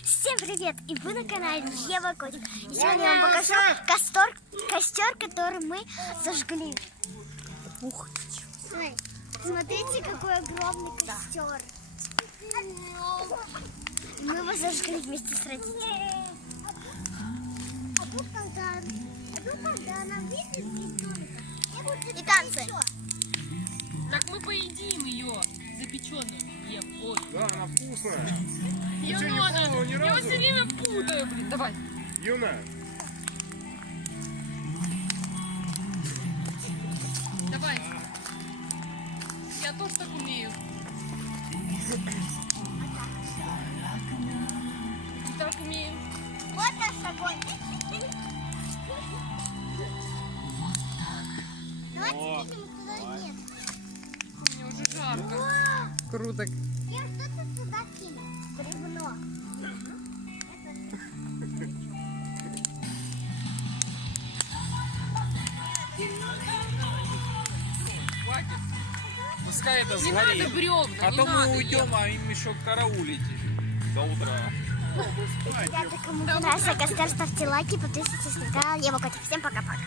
Всем привет! И вы на канале Ева Котик. И сегодня я вам покажу костер, который мы зажгли. Ух, смотрите, какой огромный костер. Мы его зажгли вместе с родителями. И танцы. Так мы поедим ее, запеченную. Ем. Ой. Да, она вкусная. Ее Ты что, не надо. пробовала ни Я разу? все время путаю, блин. Давай. Юна, Давай. Я тоже так умею. И так умею. Вот наш огонь. Давайте кинем туда нет. Мне уже жарко. Круто. Я что-то туда кинул. Бревно. хватит. Пускай это Не надо сгорит. бревна, А не то надо, мы уйдем, а им еще караулить до утра. Ребята, кому понравился костер, ставьте лайки, подписывайтесь на канал Ева Котик. Всем пока-пока.